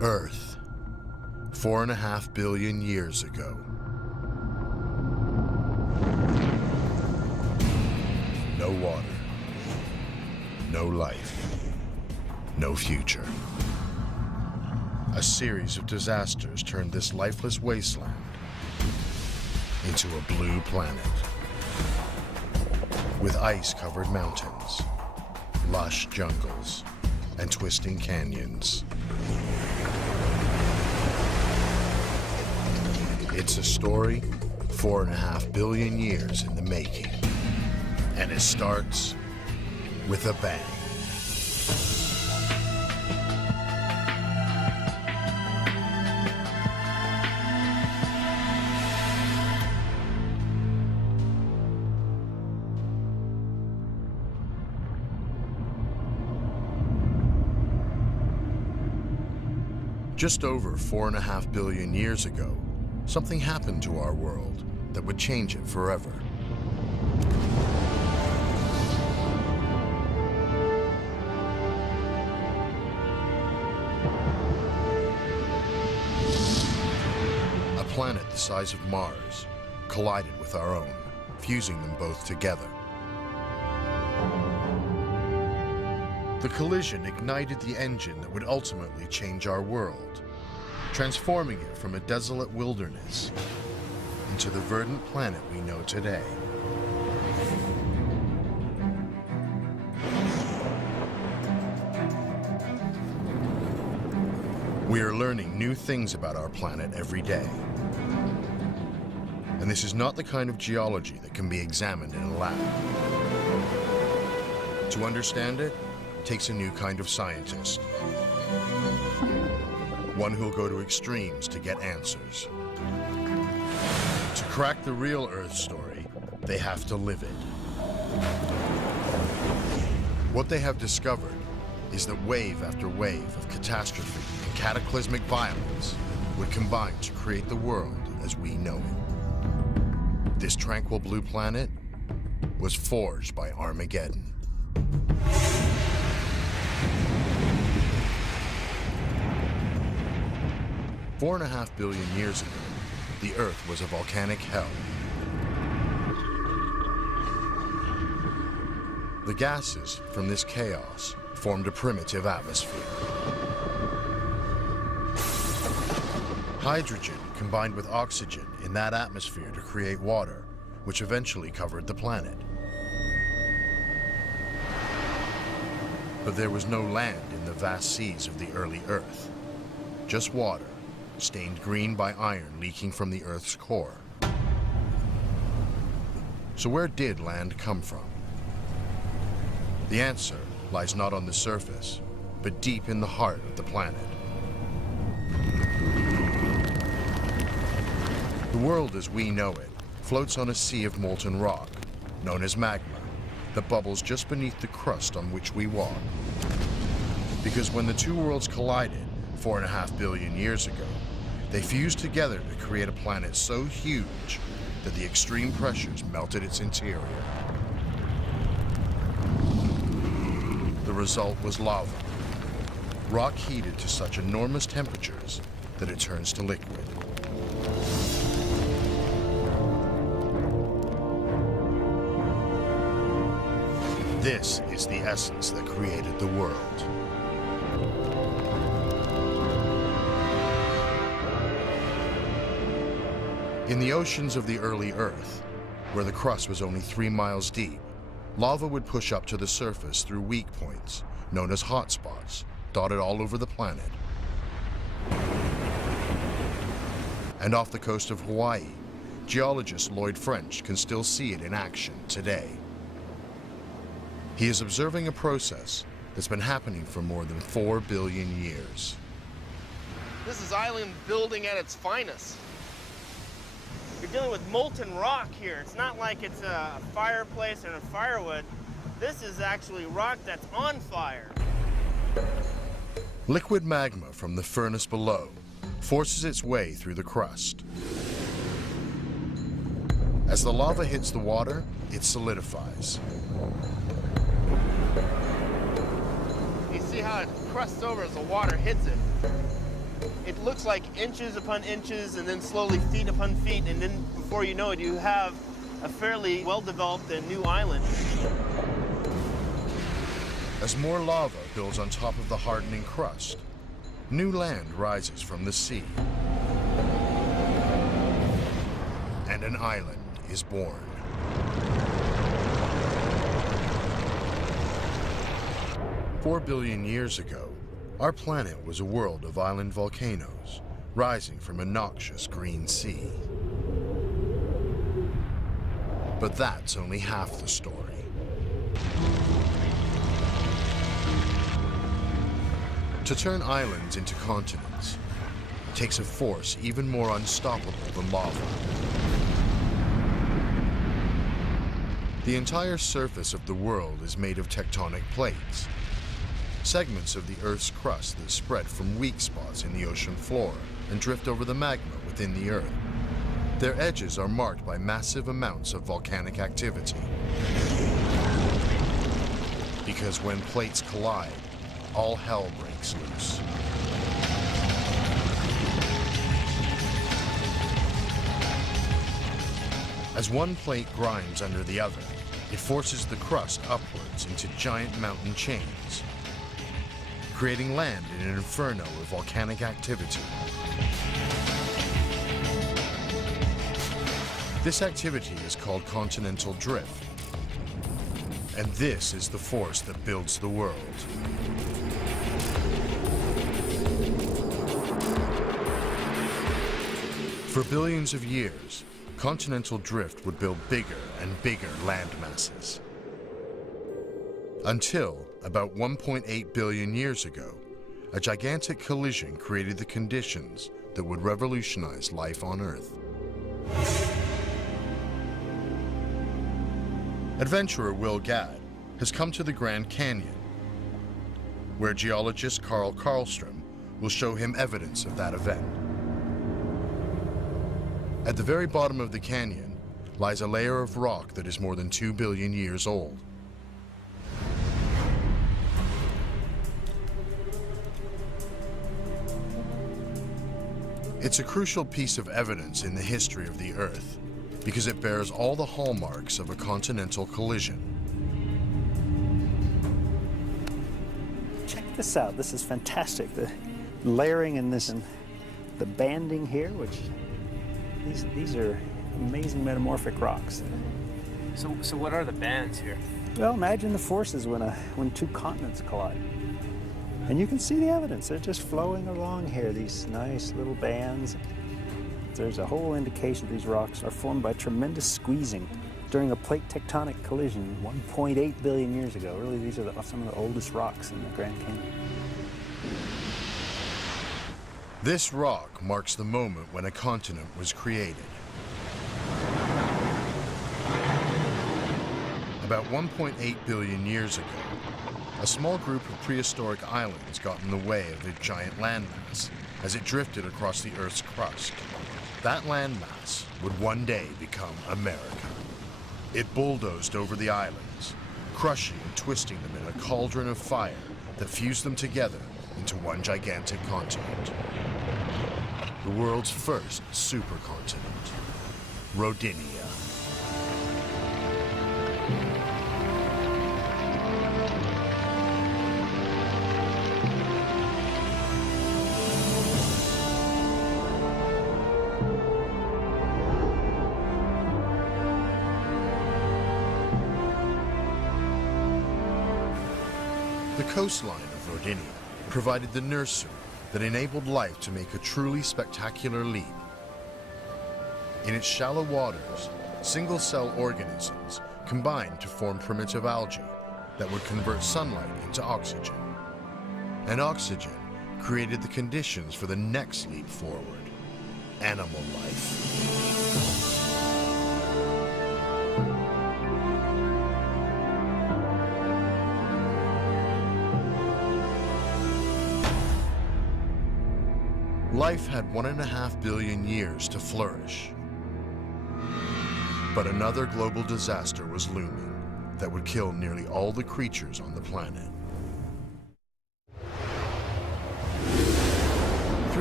Earth, 4.5 billion years ago. No water, no life, no future. A series of disasters turned this lifeless wasteland into a blue planet. With ice-covered mountains, lush jungles, and twisting canyons. It's a story 4.5 billion years in the making. And it starts with a bang. Just over 4.5 billion years ago, something happened to our world that would change it forever. A planet the size of Mars collided with our own, fusing them both together. The collision ignited the engine that would ultimately change our world, transforming it from a desolate wilderness into the verdant planet we know today. We are learning new things about our planet every day. And this is not the kind of geology that can be examined in a lab. To understand it takes a new kind of scientist. One who'll go to extremes to get answers. To crack the real Earth story, they have to live it. What they have discovered is that wave after wave of catastrophe and cataclysmic violence would combine to create the world as we know it. This tranquil blue planet was forged by Armageddon. Four and a half billion years ago, the Earth was a volcanic hell. The gases from this chaos formed a primitive atmosphere. Hydrogen combined with oxygen in that atmosphere to create water, which eventually covered the planet. But there was no land in the vast seas of the early Earth, just water, stained green by iron leaking from the Earth's core. So where did land come from? The answer lies not on the surface, but deep in the heart of the planet. The world as we know it floats on a sea of molten rock, known as magma, that bubbles just beneath the crust on which we walk. Because when the two worlds collided 4.5 billion years ago, they fused together to create a planet so huge that the extreme pressures melted its interior. The result was lava, rock heated to such enormous temperatures that it turns to liquid. This is the essence that created the world. In the oceans of the early Earth, where the crust was only 3 miles deep, lava would push up to the surface through weak points, known as hotspots, dotted all over the planet. And off the coast of Hawaii, geologist Lloyd French can still see it in action today. He is observing a process that's been happening for more than 4 billion years. This is island building at its finest. You're dealing with molten rock here. It's not like it's a fireplace and a firewood. This is actually rock that's on fire. Liquid magma from the furnace below forces its way through the crust. As the lava hits the water, it solidifies. You see how it crusts over as the water hits it. It looks like inches upon inches and then slowly feet upon feet, and then before you know it, you have a fairly well-developed and new island. As more lava builds on top of the hardening crust, new land rises from the sea. And an island is born. "4 billion years ago, our planet was a world of island volcanoes rising from a noxious green sea. But that's only half the story. To turn islands into continents takes a force even more unstoppable than lava. The entire surface of the world is made of tectonic plates, segments of the Earth's crust that spread from weak spots in the ocean floor and drift over the magma within the Earth. Their edges are marked by massive amounts of volcanic activity. Because when plates collide, all hell breaks loose. As one plate grinds under the other, it forces the crust upwards into giant mountain chains, creating land in an inferno of volcanic activity. This activity is called continental drift, and this is the force that builds the world. For billions of years, continental drift would build bigger and bigger land masses. Until about 1.8 billion years ago, a gigantic collision created the conditions that would revolutionize life on Earth. Adventurer Will Gadd has come to the Grand Canyon, where geologist Carl Karlstrom will show him evidence of that event. At the very bottom of the canyon lies a layer of rock that is more than 2 billion years old. It's a crucial piece of evidence in the history of the Earth because it bears all the hallmarks of a continental collision. Check this out. This is fantastic. The layering in this and the banding here, which these are amazing metamorphic rocks. So what are the bands here? Well, imagine the forces when two continents collide. And you can see the evidence. They're just flowing along here, these nice little bands. There's a whole indication these rocks are formed by tremendous squeezing during a plate tectonic collision 1.8 billion years ago. Really, these are some of the oldest rocks in the Grand Canyon. This rock marks the moment when a continent was created. About 1.8 billion years ago, a small group of prehistoric islands got in the way of a giant landmass as it drifted across the Earth's crust. That landmass would one day become America. It bulldozed over the islands, crushing and twisting them in a cauldron of fire that fused them together into one gigantic continent. The world's first supercontinent, Rodinia. The coastline of Rodinia provided the nursery that enabled life to make a truly spectacular leap. In its shallow waters, single-cell organisms combined to form primitive algae that would convert sunlight into oxygen. And oxygen created the conditions for the next leap forward, animal life. Life had 1.5 billion years to flourish. But another global disaster was looming that would kill nearly all the creatures on the planet. 3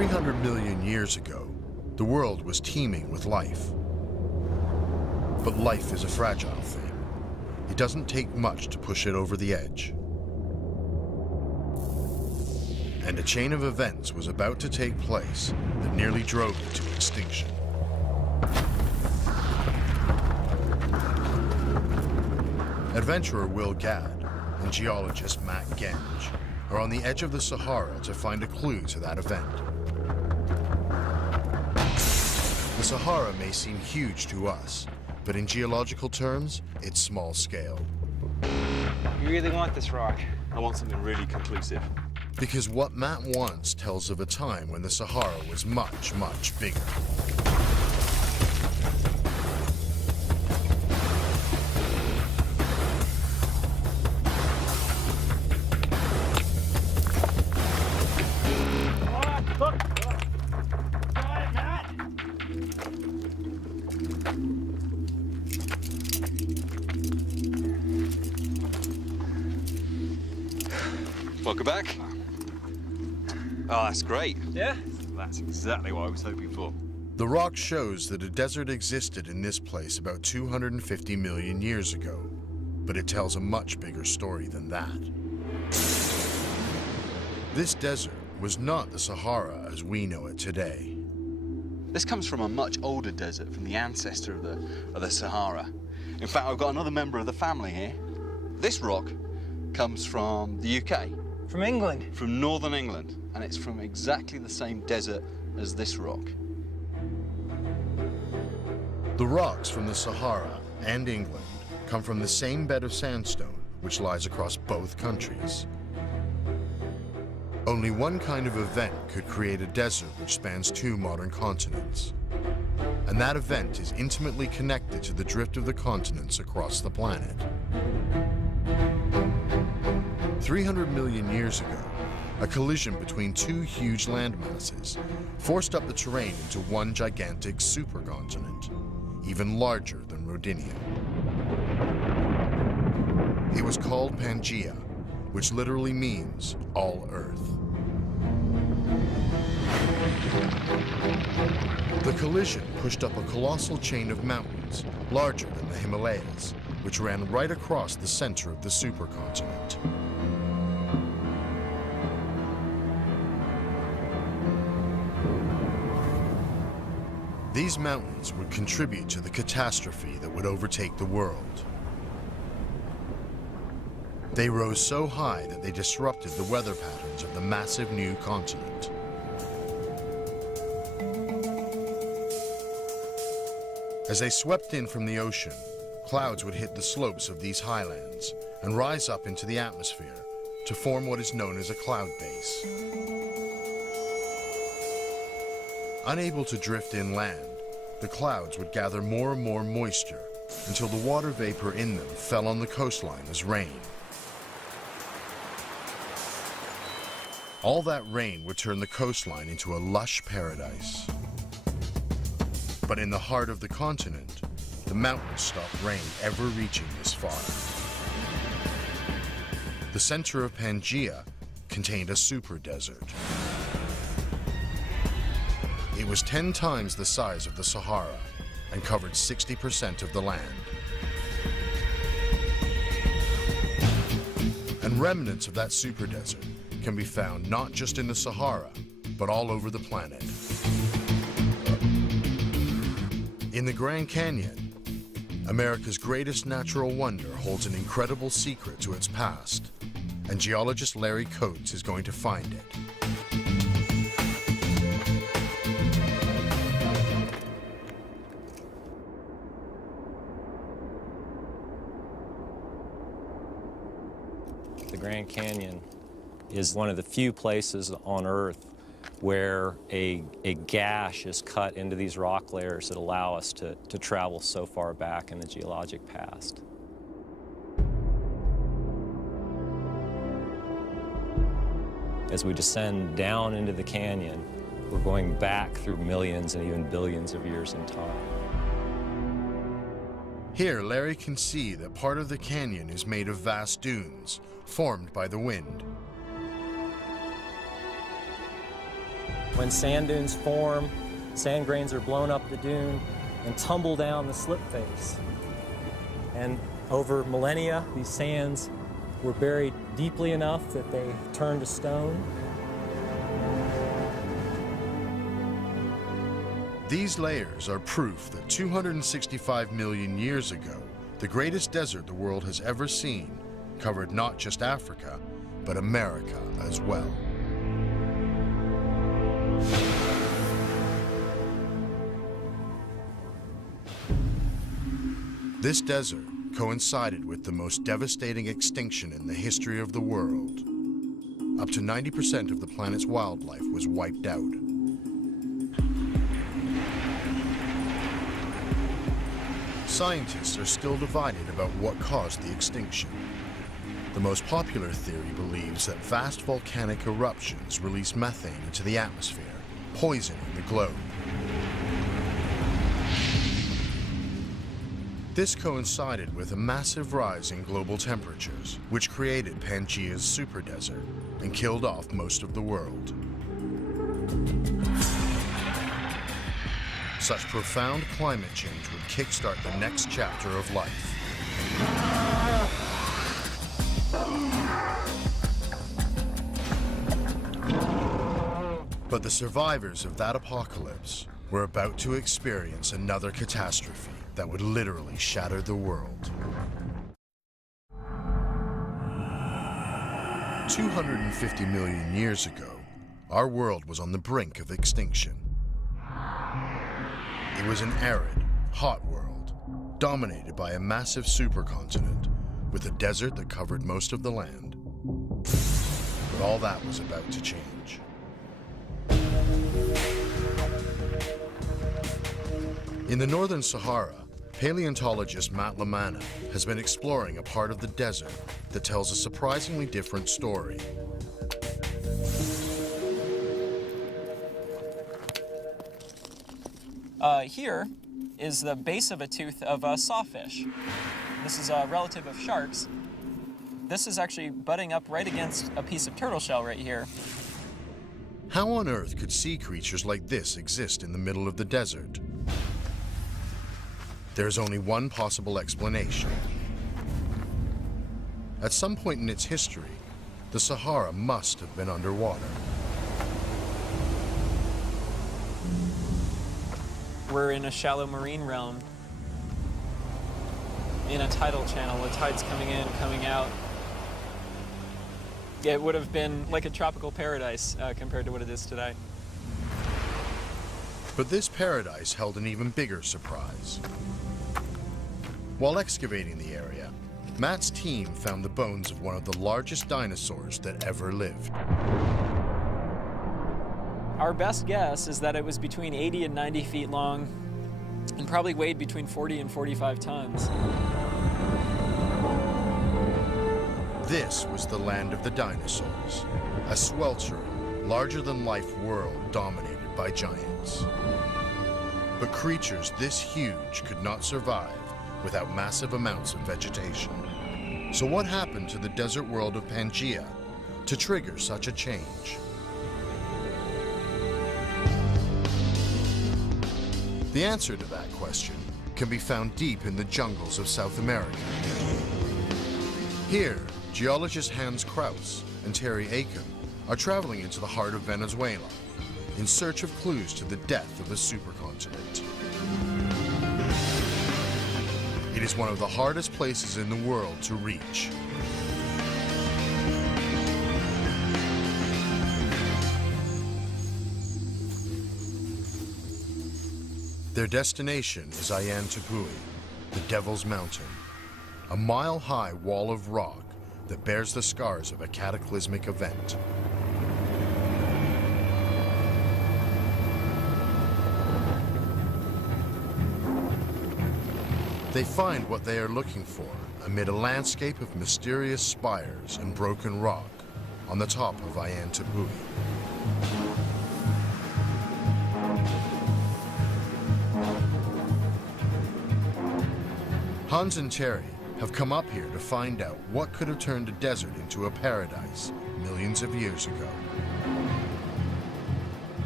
300 million years ago, the world was teeming with life. But life is a fragile thing. It doesn't take much to push it over the edge. And a chain of events was about to take place that nearly drove it to extinction. Adventurer Will Gadd and geologist Matt Genge are on the edge of the Sahara to find a clue to that event. The Sahara may seem huge to us, but in geological terms, it's small scale. You really want this rock? I want something really conclusive. Because what Matt wants tells of a time when the Sahara was much, much bigger. Welcome back. Oh, that's great. Yeah? That's exactly what I was hoping for. The rock shows that a desert existed in this place about 250 million years ago, but it tells a much bigger story than that. This desert was not the Sahara as we know it today. This comes from a much older desert, from the ancestor of the Sahara. In fact, I've got another member of the family here. This rock comes from the UK. From England. From northern England, and it's from exactly the same desert as this rock. The rocks from the Sahara and England come from the same bed of sandstone which lies across both countries. Only one kind of event could create a desert which spans two modern continents. And that event is intimately connected to the drift of the continents across the planet. 300 million years ago, a collision between two huge landmasses forced up the terrain into one gigantic supercontinent, even larger than Rodinia. It was called Pangaea, which literally means all Earth. The collision pushed up a colossal chain of mountains, larger than the Himalayas, which ran right across the center of the supercontinent. These mountains would contribute to the catastrophe that would overtake the world. They rose so high that they disrupted the weather patterns of the massive new continent. As they swept in from the ocean, clouds would hit the slopes of these highlands and rise up into the atmosphere to form what is known as a cloud base. Unable to drift inland, the clouds would gather more and more moisture until the water vapor in them fell on the coastline as rain. All that rain would turn the coastline into a lush paradise. But in the heart of the continent, the mountains stopped rain ever reaching this far. The center of Pangaea contained a super desert. It was 10 times the size of the Sahara and covered 60% of the land. And remnants of that super desert can be found not just in the Sahara, but all over the planet. In the Grand Canyon, America's greatest natural wonder holds an incredible secret to its past, and geologist Larry Coates is going to find it. The Grand Canyon is one of the few places on Earth where a gash is cut into these rock layers that allow us to travel so far back in the geologic past. As we descend down into the canyon, we're going back through millions and even billions of years in time. Here, Larry can see that part of the canyon is made of vast dunes, formed by the wind. When sand dunes form, sand grains are blown up the dune and tumble down the slip face. And over millennia, these sands were buried deeply enough that they turned to stone. These layers are proof that 265 million years ago, the greatest desert the world has ever seen covered not just Africa, but America as well. This desert coincided with the most devastating extinction in the history of the world. Up to 90% of the planet's wildlife was wiped out. Scientists are still divided about what caused the extinction. The most popular theory believes that vast volcanic eruptions release methane into the atmosphere, poisoning the globe. This coincided with a massive rise in global temperatures, which created Pangaea's superdesert and killed off most of the world. Such profound climate change would kickstart the next chapter of life. But the survivors of that apocalypse were about to experience another catastrophe that would literally shatter the world. 250 million years ago, our world was on the brink of extinction. It was an arid, hot world, dominated by a massive supercontinent with a desert that covered most of the land. But all that was about to change. In the northern Sahara, paleontologist Matt Lamana has been exploring a part of the desert that tells a surprisingly different story. Here is the base of a tooth of a sawfish. This is a relative of sharks. This is actually butting up right against a piece of turtle shell right here. How on earth could sea creatures like this exist in the middle of the desert? There's only one possible explanation. At some point in its history, the Sahara must have been underwater. We're in a shallow marine realm, in a tidal channel. The tide's coming in, coming out. It would have been like a tropical paradise compared to what it is today. But this paradise held an even bigger surprise. While excavating the area, Matt's team found the bones of one of the largest dinosaurs that ever lived. Our best guess is that it was between 80 and 90 feet long and probably weighed between 40 and 45 tons. This was the land of the dinosaurs, a sweltering, larger-than-life world dominated by giants. But creatures this huge could not survive without massive amounts of vegetation. So what happened to the desert world of Pangaea to trigger such a change? The answer to that question can be found deep in the jungles of South America. Here, geologists Hans Kraus and Terry Aiken are traveling into the heart of Venezuela in search of clues to the death of a supercontinent. It is one of the hardest places in the world to reach. Their destination is Ayan Tagui, the Devil's Mountain, a mile-high wall of rock that bears the scars of a cataclysmic event. They find what they are looking for amid a landscape of mysterious spires and broken rock on the top of Ayan Tagui. Hans and Terry have come up here to find out what could have turned a desert into a paradise millions of years ago.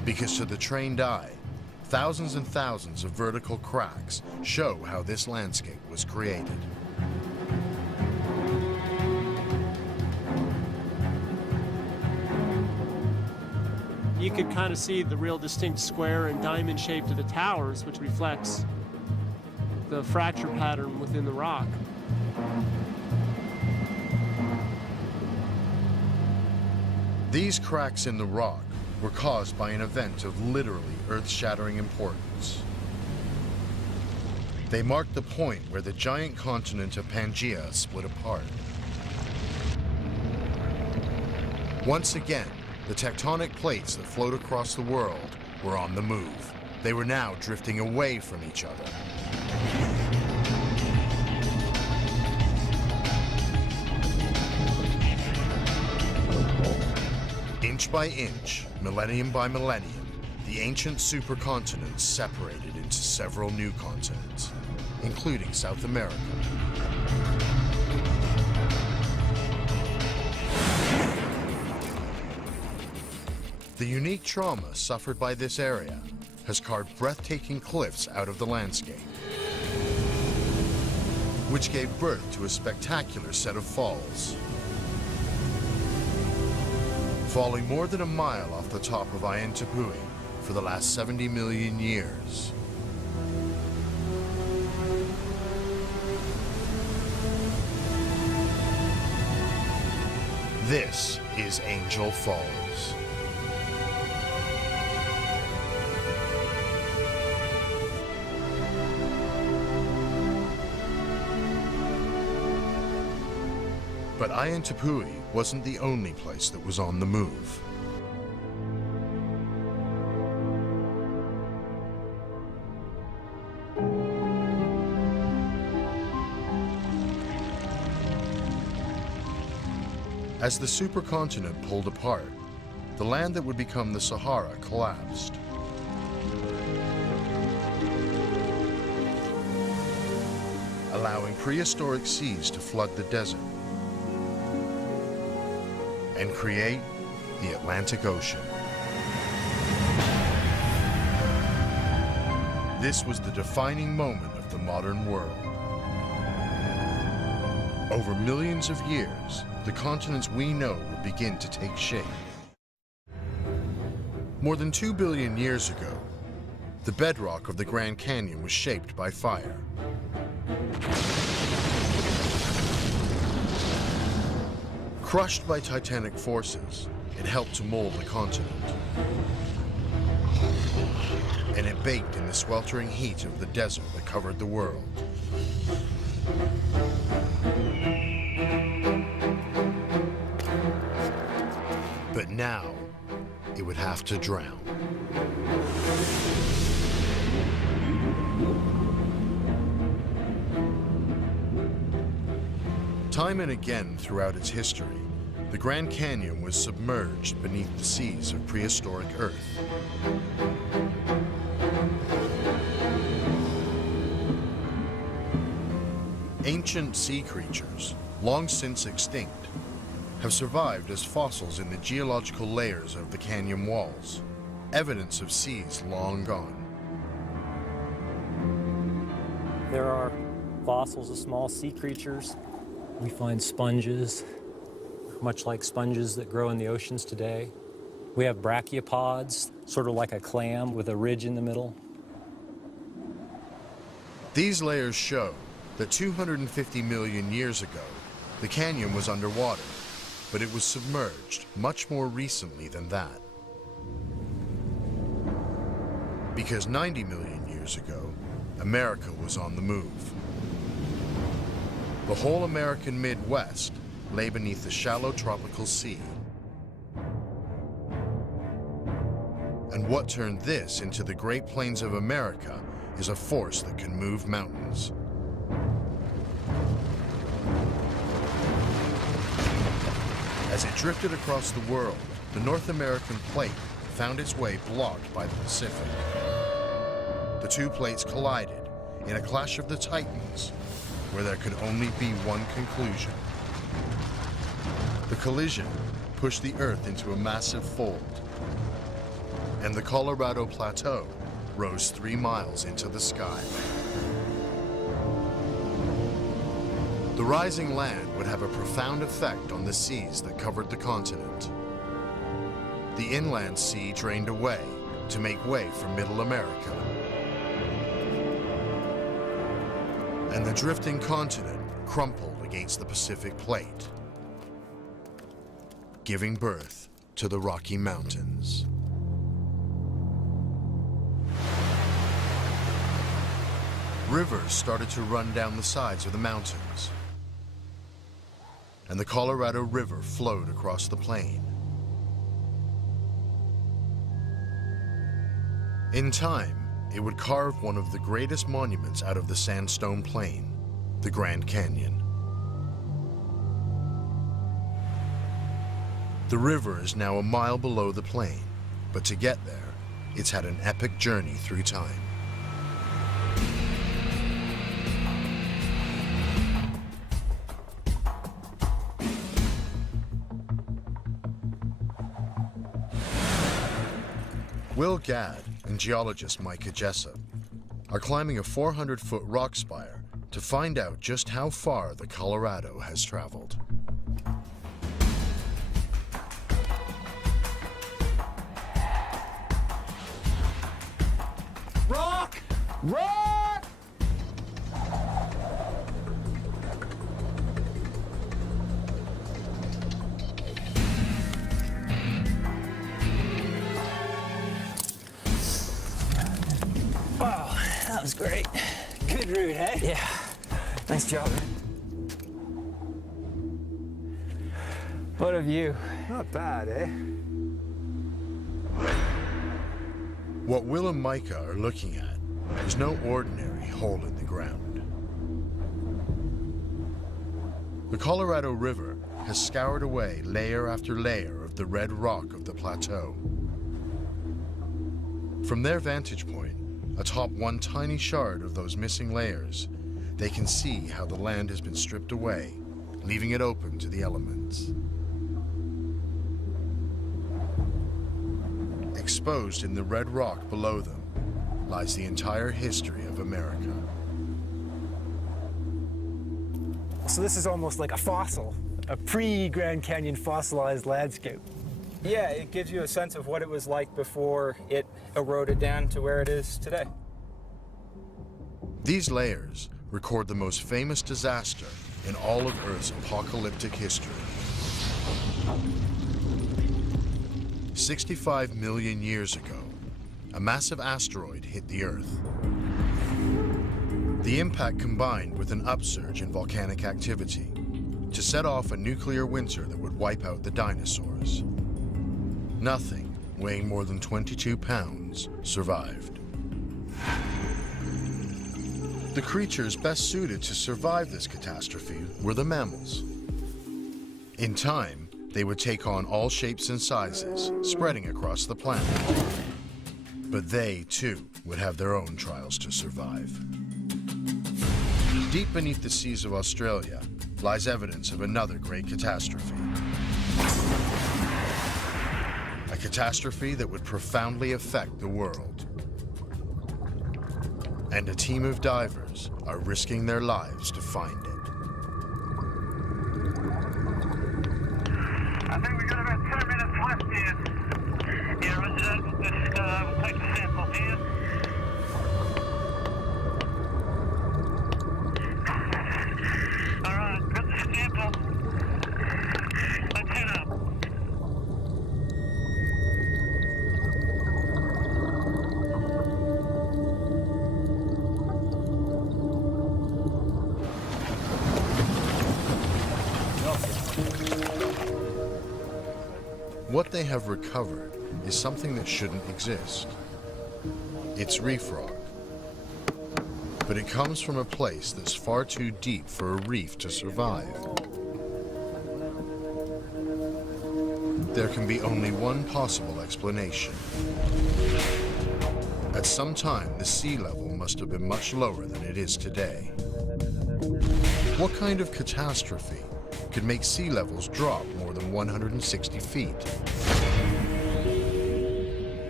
Because to the trained eye, thousands and thousands of vertical cracks show how this landscape was created. You could kind of see the real distinct square and diamond shape to the towers, which reflects the fracture pattern within the rock. These cracks in the rock were caused by an event of literally earth-shattering importance. They marked the point where the giant continent of Pangaea split apart. Once again, the tectonic plates that float across the world were on the move. They were now drifting away from each other. Inch by inch, millennium by millennium, the ancient supercontinents separated into several new continents, including South America. The unique trauma suffered by this area has carved breathtaking cliffs out of the landscape, which gave birth to a spectacular set of falls. Falling more than a mile off the top of Ayantapui for the last 70 million years. This is Angel Falls. But Ayantapui wasn't the only place that was on the move. As the supercontinent pulled apart, the land that would become the Sahara collapsed. Allowing prehistoric seas to flood the desert and create the Atlantic Ocean. This was the defining moment of the modern world. Over millions of years, the continents we know would begin to take shape. More than 2 billion years ago, the bedrock of the Grand Canyon was shaped by fire. Crushed by titanic forces, it helped to mold the continent. And it baked in the sweltering heat of the desert that covered the world. But now, it would have to drown. Time and again throughout its history, the Grand Canyon was submerged beneath the seas of prehistoric Earth. Ancient sea creatures, long since extinct, have survived as fossils in the geological layers of the canyon walls, evidence of seas long gone. There are fossils of small sea creatures. We find sponges, much like sponges that grow in the oceans today. We have brachiopods, sort of like a clam with a ridge in the middle. These layers show that 250 million years ago, the canyon was underwater, but it was submerged much more recently than that. Because 90 million years ago, America was on the move. The whole American Midwest lay beneath the shallow tropical sea. And what turned this into the Great Plains of America is a force that can move mountains. As it drifted across the world, the North American plate found its way blocked by the Pacific. The two plates collided in a clash of the titans, where there could only be one conclusion. The collision pushed the Earth into a massive fold, and the Colorado Plateau rose 3 miles into the sky. The rising land would have a profound effect on the seas that covered the continent. The inland sea drained away to make way for Middle America. And the drifting continent crumpled against the Pacific Plate, giving birth to the Rocky Mountains. Rivers started to run down the sides of the mountains, and the Colorado River flowed across the plain. In time, it would carve one of the greatest monuments out of the sandstone plain, the Grand Canyon. The river is now a mile below the plain, but to get there, it's had an epic journey through time. Will Gadd and geologist Micah Jessup are climbing a 400-foot rock spire to find out just how far the Colorado has traveled. Rock! Rock! Wow, that was great. Good route, eh? Yeah. Nice job. What of you? Not bad, eh? What Will and Micah are looking at is no ordinary hole in the ground. The Colorado River has scoured away layer after layer of the red rock of the plateau. From their vantage point, atop one tiny shard of those missing layers, they can see how the land has been stripped away, leaving it open to the elements. Exposed in the red rock below them lies the entire history of America. So this is almost like a fossil, a pre-Grand Canyon fossilized landscape. Yeah, it gives you a sense of what it was like before it eroded down to where it is today. These layers record the most famous disaster in all of Earth's apocalyptic history. 65 million years ago, a massive asteroid hit the Earth. The impact combined with an upsurge in volcanic activity to set off a nuclear winter that would wipe out the dinosaurs. Nothing weighing more than 22 pounds survived. The creatures best suited to survive this catastrophe were the mammals. In time, they would take on all shapes and sizes, spreading across the planet. But they, too, would have their own trials to survive. Deep beneath the seas of Australia lies evidence of another great catastrophe. A catastrophe that would profoundly affect the world. And a team of divers are risking their lives to find it. I think we've got about 2 minutes left here. Yeah, Roger that. We'll take the sample here. All right, got the sample. Let's head up. What they have recovered is something that shouldn't exist. It's reef rock. But it comes from a place that's far too deep for a reef to survive. There can be only one possible explanation. At some time, the sea level must have been much lower than it is today. What kind of catastrophe could make sea levels drop more than 160 feet?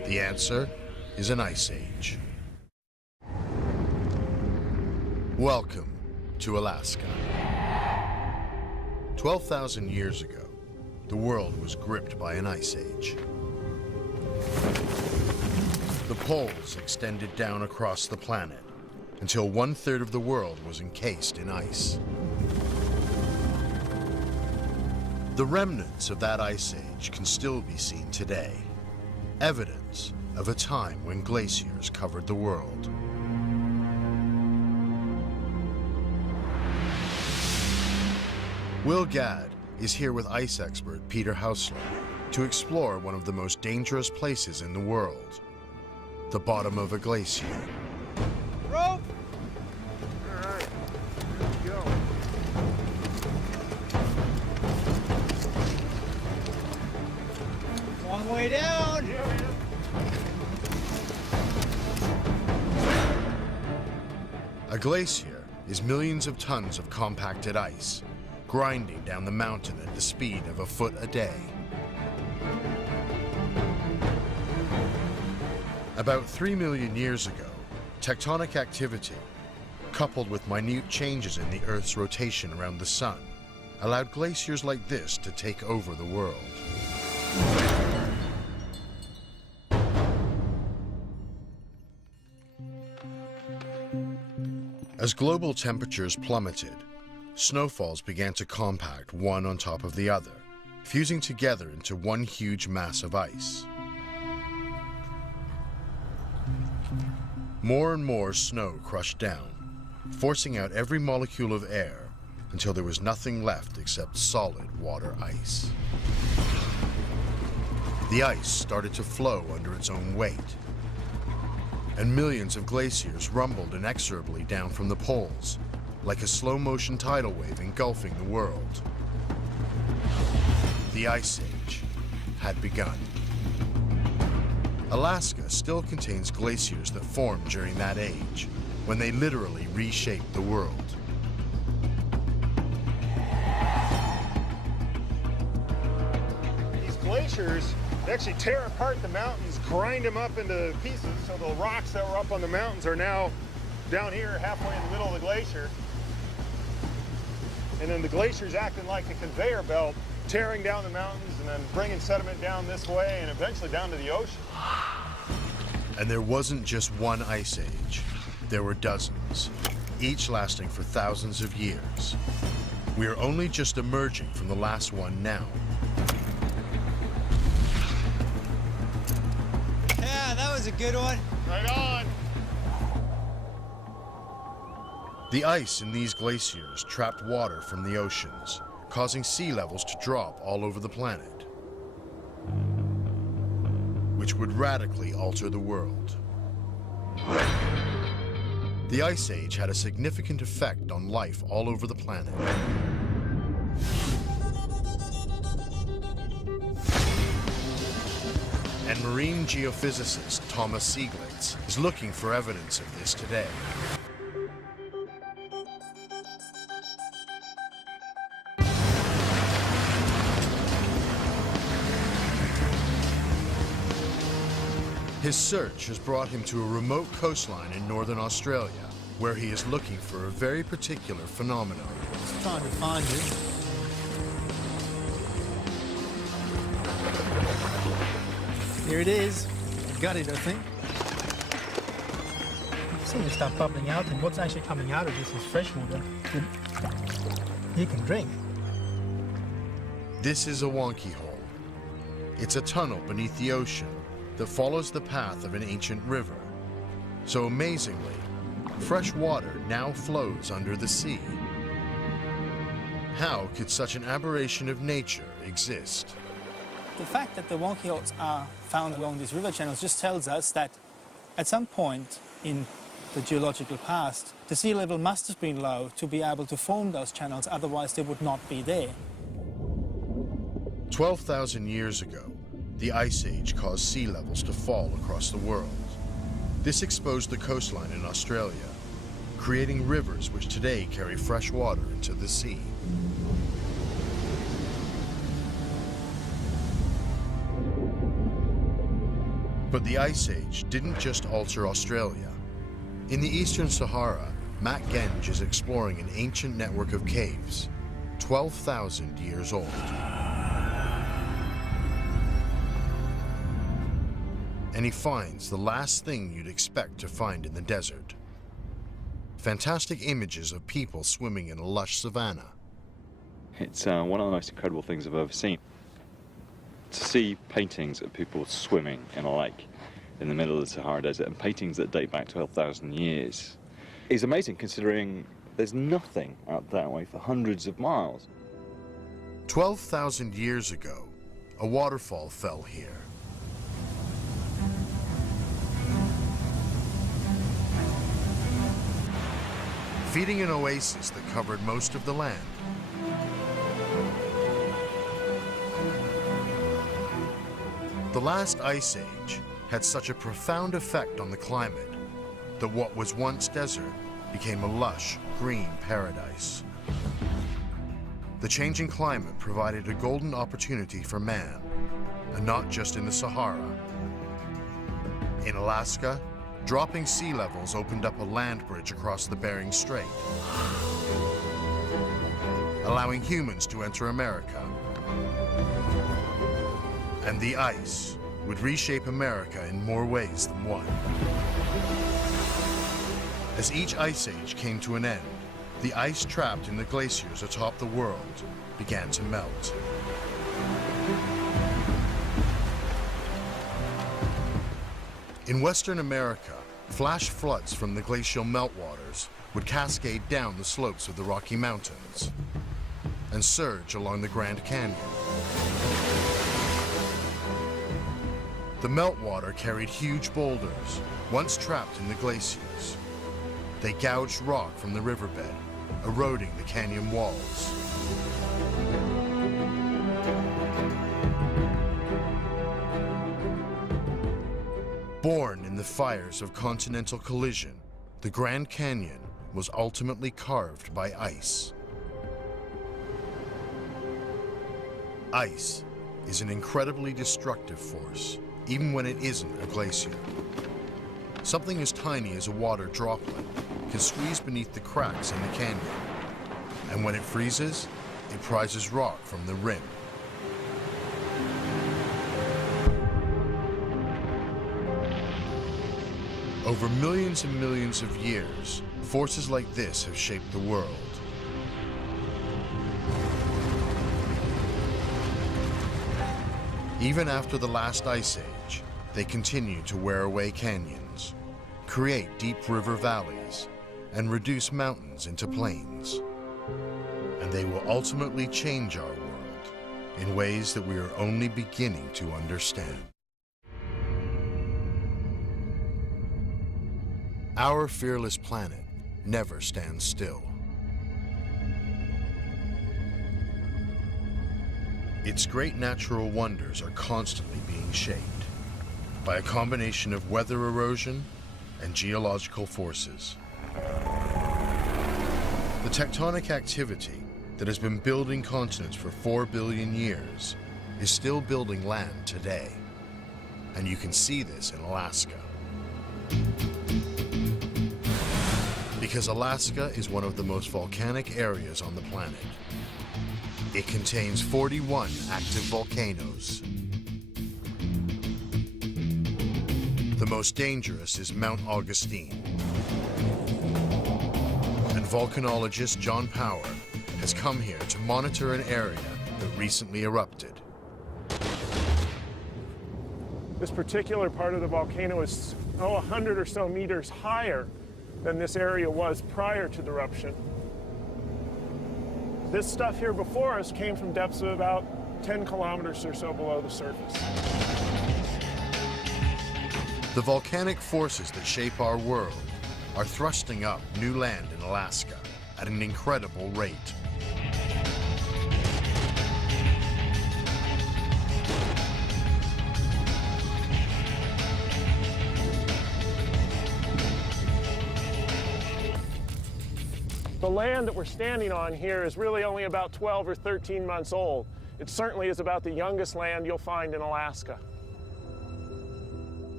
The answer is an ice age. Welcome to Alaska. 12,000 years ago, the world was gripped by an ice age. The poles extended down across the planet until 1/3 of the world was encased in ice. The remnants of that ice age can still be seen today, evidence of a time when glaciers covered the world. Will Gadd is here with ice expert Peter Hausler to explore one of the most dangerous places in the world, the bottom of a glacier. Rope! All right, here we go. Long way down. A glacier is millions of tons of compacted ice, grinding down the mountain at the speed of a foot a day. About 3 million years ago, tectonic activity, coupled with minute changes in the Earth's rotation around the sun, allowed glaciers like this to take over the world. As global temperatures plummeted, snowfalls began to compact one on top of the other, fusing together into one huge mass of ice. More and more snow crushed down, forcing out every molecule of air until there was nothing left except solid water ice. The ice started to flow under its own weight, and millions of glaciers rumbled inexorably down from the poles, like a slow-motion tidal wave engulfing the world. The Ice Age had begun. Alaska still contains glaciers that formed during that age, when they literally reshaped the world. These glaciers, they actually tear apart the mountains, grind them up into pieces, so the rocks that were up on the mountains are now down here halfway in the middle of the glacier. And then the glacier's acting like a conveyor belt, tearing down the mountains and then bringing sediment down this way and eventually down to the ocean. And there wasn't just one ice age. There were dozens, each lasting for thousands of years. We are only just emerging from the last one now. Yeah, that was a good one. Right on. The ice in these glaciers trapped water from the oceans, causing sea levels to drop all over the planet, which would radically alter the world. The Ice Age had a significant effect on life all over the planet. And marine geophysicist Thomas Sieglitz is looking for evidence of this today. His search has brought him to a remote coastline in northern Australia, where he is looking for a very particular phenomenon. Just trying to find it. Here it is. I got it, I think. I've seen this stuff bubbling out, and what's actually coming out of this is fresh water that you can drink. This is a wonky hole. It's a tunnel beneath the ocean that follows the path of an ancient river. So amazingly, fresh water now flows under the sea. How could such an aberration of nature exist? The fact that the wonky holes are found along these river channels just tells us that at some point in the geological past, the sea level must have been low to be able to form those channels, otherwise they would not be there. 12,000 years ago, the Ice Age caused sea levels to fall across the world. This exposed the coastline in Australia, creating rivers which today carry fresh water into the sea. But the Ice Age didn't just alter Australia. In the Eastern Sahara, Matt Genge is exploring an ancient network of caves, 12,000 years old. And he finds the last thing you'd expect to find in the desert. Fantastic images of people swimming in a lush savanna. It's one of the most incredible things I've ever seen. To see paintings of people swimming in a lake in the middle of the Sahara Desert, and paintings that date back 12,000 years, is amazing considering there's nothing out that way for hundreds of miles. 12,000 years ago, a waterfall fell here. Feeding an oasis that covered most of the land. The last ice age had such a profound effect on the climate that what was once desert became a lush, green paradise. The changing climate provided a golden opportunity for man, and not just in the Sahara. In Alaska, dropping sea levels opened up a land bridge across the Bering Strait, allowing humans to enter America. And the ice would reshape America in more ways than one. As each ice age came to an end, the ice trapped in the glaciers atop the world began to melt. In Western America, flash floods from the glacial meltwaters would cascade down the slopes of the Rocky Mountains and surge along the Grand Canyon. The meltwater carried huge boulders, once trapped in the glaciers. They gouged rock from the riverbed, eroding the canyon walls. Born in the fires of continental collision, the Grand Canyon was ultimately carved by ice. Ice is an incredibly destructive force, even when it isn't a glacier. Something as tiny as a water droplet can squeeze beneath the cracks in the canyon, and when it freezes, it prizes rock from the rim. Over millions and millions of years, forces like this have shaped the world. Even after the last ice age, they continue to wear away canyons, create deep river valleys, and reduce mountains into plains. And they will ultimately change our world in ways that we are only beginning to understand. Our fearless planet never stands still. Its great natural wonders are constantly being shaped by a combination of weather erosion and geological forces. The tectonic activity that has been building continents for 4 billion years is still building land today. And you can see this in Alaska. Because Alaska is one of the most volcanic areas on the planet. It contains 41 active volcanoes. The most dangerous is Mount Augustine. And volcanologist John Power has come here to monitor an area that recently erupted. This particular part of the volcano is 100 or so meters higher than this area was prior to the eruption. This stuff here before us came from depths of about 10 kilometers or so below the surface. The volcanic forces that shape our world are thrusting up new land in Alaska at an incredible rate. The land that we're standing on here is really only about 12 or 13 months old. It certainly is about the youngest land you'll find in Alaska.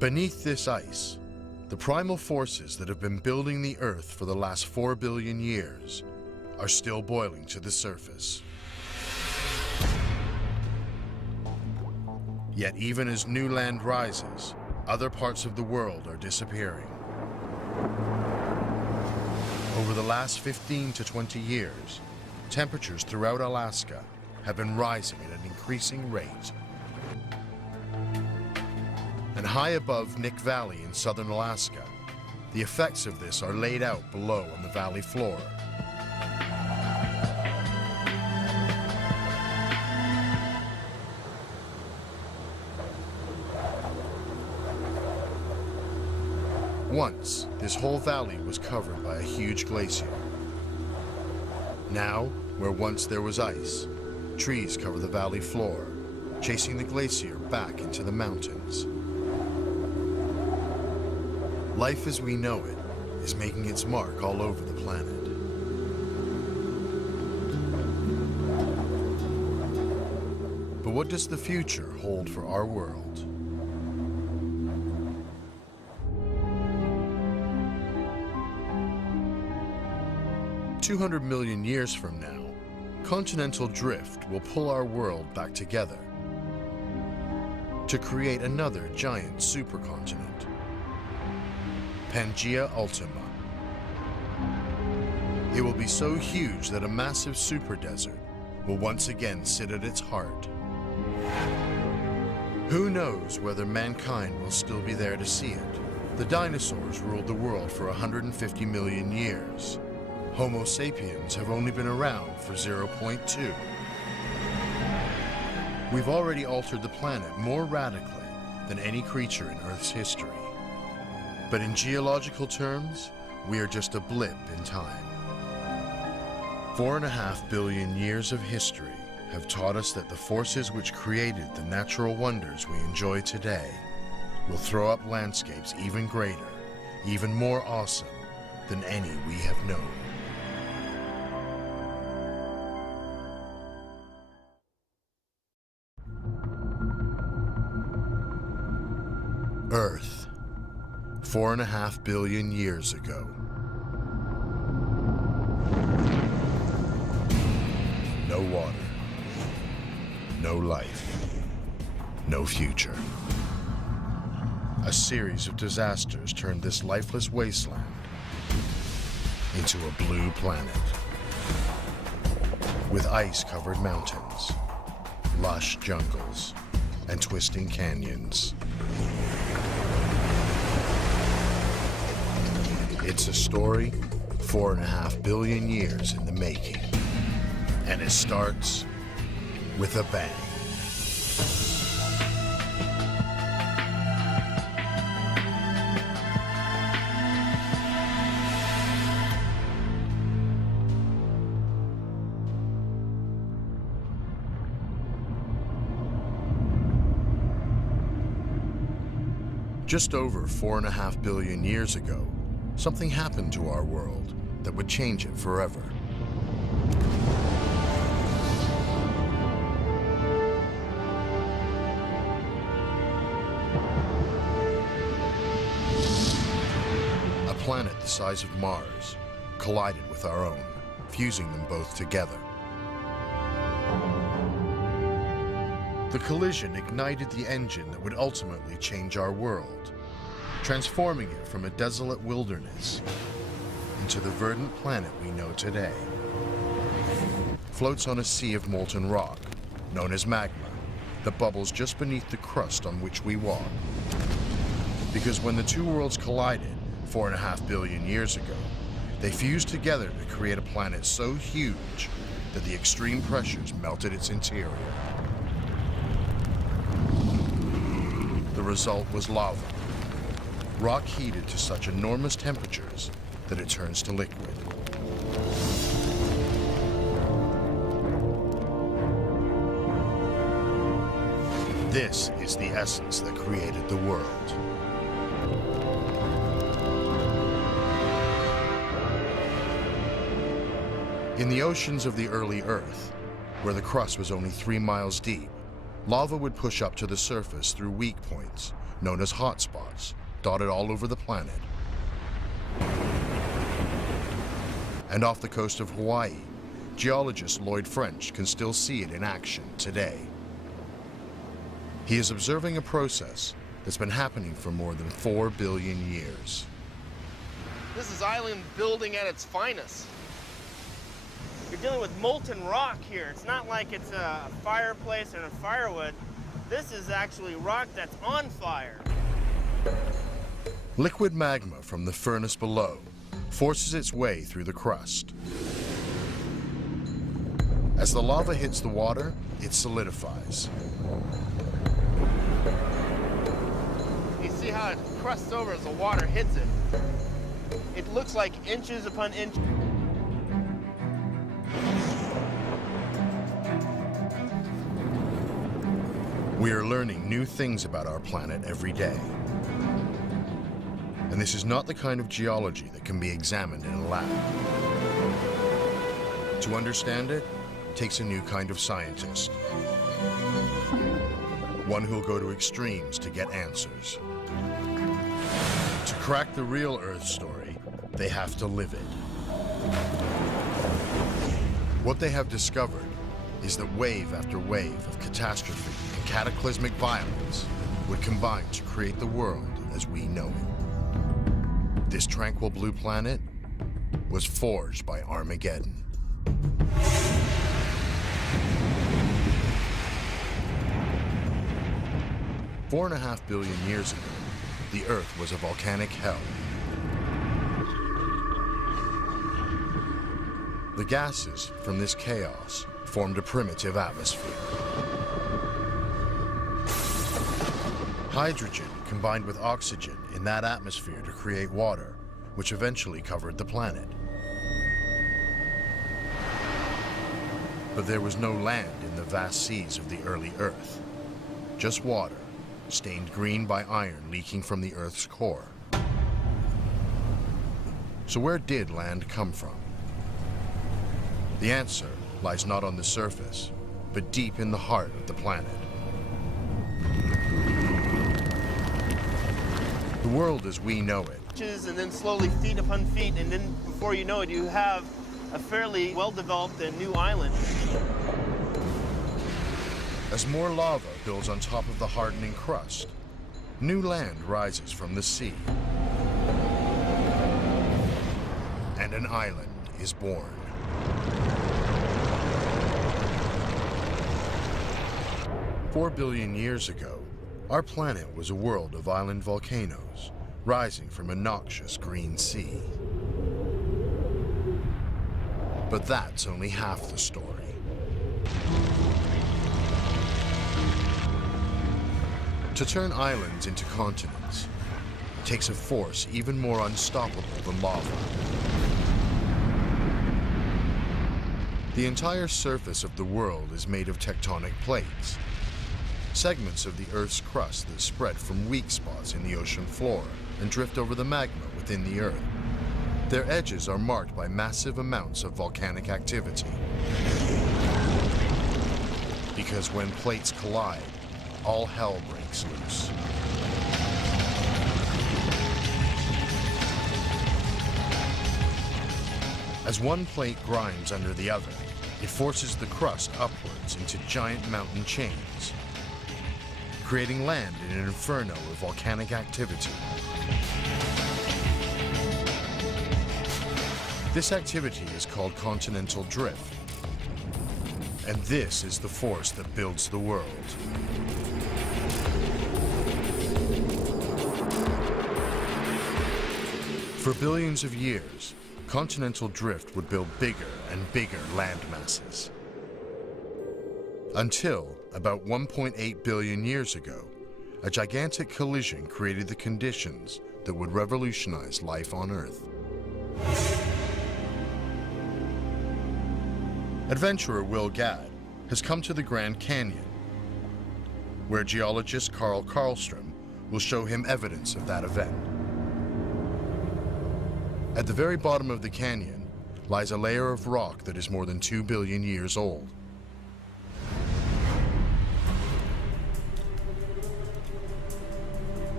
Beneath this ice, the primal forces that have been building the Earth for the last 4 billion years are still boiling to the surface. Yet even as new land rises, other parts of the world are disappearing. Over the last 15 to 20 years, temperatures throughout Alaska have been rising at an increasing rate. And high above Nick Valley in southern Alaska, the effects of this are laid out below on the valley floor. Once, this whole valley was covered by a huge glacier. Now, where once there was ice, trees cover the valley floor, chasing the glacier back into the mountains. Life as we know it is making its mark all over the planet. But what does the future hold for our world? 200 million years from now, continental drift will pull our world back together to create another giant supercontinent, Pangaea Ultima. It will be so huge that a massive super desert will once again sit at its heart. Who knows whether mankind will still be there to see it? The dinosaurs ruled the world for 150 million years. Homo sapiens have only been around for 0.2. We've already altered the planet more radically than any creature in Earth's history. But in geological terms, we are just a blip in time. 4.5 billion years of history have taught us that the forces which created the natural wonders we enjoy today will throw up landscapes even greater, even more awesome than any we have known. Earth, 4.5 billion years ago. No water, no life, no future. A series of disasters turned this lifeless wasteland into a blue planet. With ice-covered mountains, lush jungles, and twisting canyons. It's a story 4.5 billion years in the making. And it starts with a bang. Just over 4.5 billion years ago, something happened to our world that would change it forever. A planet the size of Mars collided with our own, fusing them both together. The collision ignited the engine that would ultimately change our world, transforming it from a desolate wilderness into the verdant planet we know today. Floats on a sea of molten rock, known as magma, that bubbles just beneath the crust on which we walk. Because when the two worlds collided 4.5 billion years ago, they fused together to create a planet so huge that the extreme pressures melted its interior. The result was lava. Rock heated to such enormous temperatures that it turns to liquid. This is the essence that created the world. In the oceans of the early Earth, where the crust was only 3 miles deep, lava would push up to the surface through weak points, known as hotspots, dotted all over the planet. And off the coast of Hawaii, geologist Lloyd French can still see it in action today. He is observing a process that's been happening for more than 4 billion years. This is island building at its finest. You're dealing with molten rock here. It's not like it's a fireplace and a firewood. This is actually rock that's on fire. Liquid magma from the furnace below forces its way through the crust. As the lava hits the water, it solidifies. You see how it crusts over as the water hits it? It looks like inches upon inches. We are learning new things about our planet every day. And this is not the kind of geology that can be examined in a lab. To understand it takes a new kind of scientist. One who'll go to extremes to get answers. To crack the real Earth story, they have to live it. What they have discovered is that wave after wave of catastrophe and cataclysmic violence would combine to create the world as we know it. This tranquil blue planet was forged by Armageddon. 4.5 billion years ago, the Earth was a volcanic hell. The gases from this chaos formed a primitive atmosphere. Hydrogen combined with oxygen in that atmosphere to create water, which eventually covered the planet. But there was no land in the vast seas of the early Earth, just water, stained green by iron leaking from the Earth's core. So where did land come from? The answer lies not on the surface, but deep in the heart of the planet. The world as we know it. And then slowly feet upon feet, and then before you know it, you have a fairly well-developed new island. As more lava builds on top of the hardening crust, new land rises from the sea. And an island is born. "4 billion years ago, our planet was a world of island volcanoes rising from a noxious green sea. But that's only half the story. To turn islands into continents takes a force even more unstoppable than lava. The entire surface of the world is made of tectonic plates, segments of the Earth's crust that spread from weak spots in the ocean floor and drift over the magma within the Earth. Their edges are marked by massive amounts of volcanic activity. Because when plates collide, all hell breaks loose. As one plate grinds under the other, it forces the crust upwards into giant mountain chains, creating land in an inferno of volcanic activity. This activity is called continental drift, and this is the force that builds the world. For billions of years, continental drift would build bigger and bigger land masses. Until, about 1.8 billion years ago, a gigantic collision created the conditions that would revolutionize life on Earth. Adventurer Will Gadd has come to the Grand Canyon, where geologist Carl Karlstrom will show him evidence of that event. At the very bottom of the canyon lies a layer of rock that is more than 2 billion years old.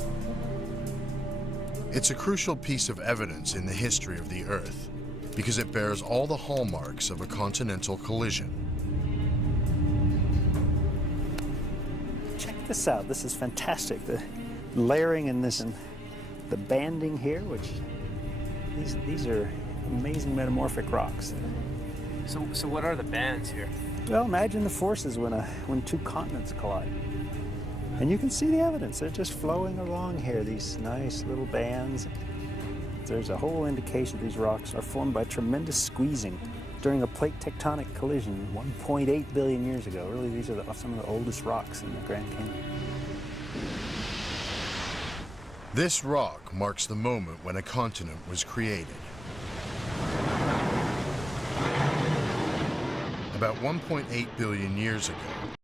It's a crucial piece of evidence in the history of the Earth because it bears all the hallmarks of a continental collision. Check this out. This is fantastic. The layering in this and the banding here, which these are amazing metamorphic rocks. So what are the bands here? Well, imagine the forces when two continents collide. And you can see the evidence. They're just flowing along here, these nice little bands. There's a whole indication these rocks are formed by tremendous squeezing during a plate tectonic collision 1.8 billion years ago. Really, these are some of the oldest rocks in the Grand Canyon. This rock marks the moment when a continent was created. About 1.8 billion years ago,